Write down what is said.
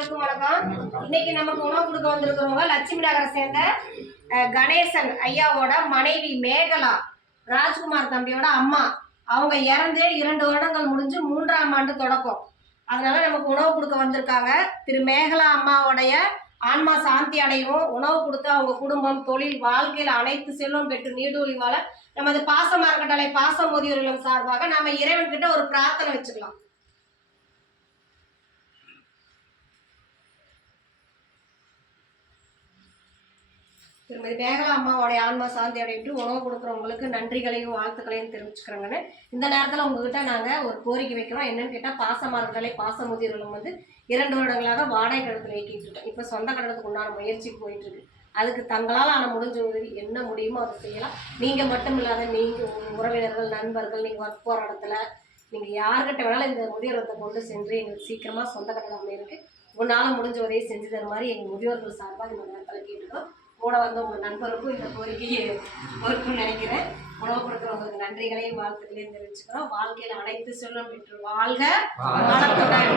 அனைவருக்கும் வணக்கம். இன்னைக்கு நமக்கு உணவு கொடுக்க வந்திருக்கிறவங்க லட்சுமி நகரை சேர்ந்த கணேசன் ஐயாவோட மனைவி மேகலா, ராஜ்குமார் தம்பியோட அம்மா. அவங்க இறந்து 2 வருடங்கள் முடிஞ்சு 3ஆம் ஆண்டு தொடக்கம். அதனால நமக்கு உணவு கொடுக்க வந்திருக்காங்க. திரு மேகலா அம்மாவுடைய ஆன்மா சாந்தி அடையவும், உணவு கொடுத்து அவங்க குடும்பம், தொழில், வாழ்க்கையில் அனைத்து செல்வம் பெற்று நீடூழி வாழ நமது பாச மரக்கட்டளை பாச முதியோர்களும் சார்பாக நாம இறைவன் கிட்ட ஒரு பிரார்த்தனை வச்சுக்கலாம். திருமதி மேகலா அம்மாவோடைய ஆன்மா சாந்தி அடையிட்டு உணவு கொடுக்குறவங்களுக்கு நன்றிகளையும் வாழ்த்துக்களையும் தெரிவிச்சுக்கிறோங்கன்னு இந்த நேரத்தில் உங்ககிட்ட நாங்கள் ஒரு கோரிக்கை வைக்கிறோம். என்னன்னு கேட்டால் பாசமரங்களை பாச முதியோர்களும் 2 வருடங்களாக வாடகை கடத்தில் இயக்கிட்டு இருக்கோம். இப்போ சொந்த கடத்துக்கு உண்டான முயற்சி போயிட்டு இருக்கு. அதுக்கு தங்களால் முடிஞ்ச உதவி என்ன முடியுமோ அதை செய்யலாம். நீங்கள் மட்டும் இல்லாத நீங்கள் உறவினர்கள், நண்பர்கள், நீங்கள் ஒர்க் போகிற இடத்துல நீங்கள் யார்கிட்ட வேணாலும் இந்த முதியோரத்தை கொண்டு சென்று எங்களுக்கு சீக்கிரமாக சொந்த கடல் அமையிருக்கு உன்னால் முடிஞ்ச உதவி செஞ்சு தர மாதிரி எங்கள் முதியோர்கள் சார்பாக இந்த நேரத்தில் கேட்டுக்கிறோம். கூட வந்து உங்கள் நண்பருக்கும் இந்த கோரிக்கையை பொறுப்புன்னு நினைக்கிறேன். உணவு கொடுக்குறவங்களுக்கு நன்றிகளையும் வாழ்த்துக்களையும் தெரிவிச்சுக்கிறோம். வாழ்க்கையில் அனைத்து செல்வம் பெற்று வாழ்க வளத்துடன்.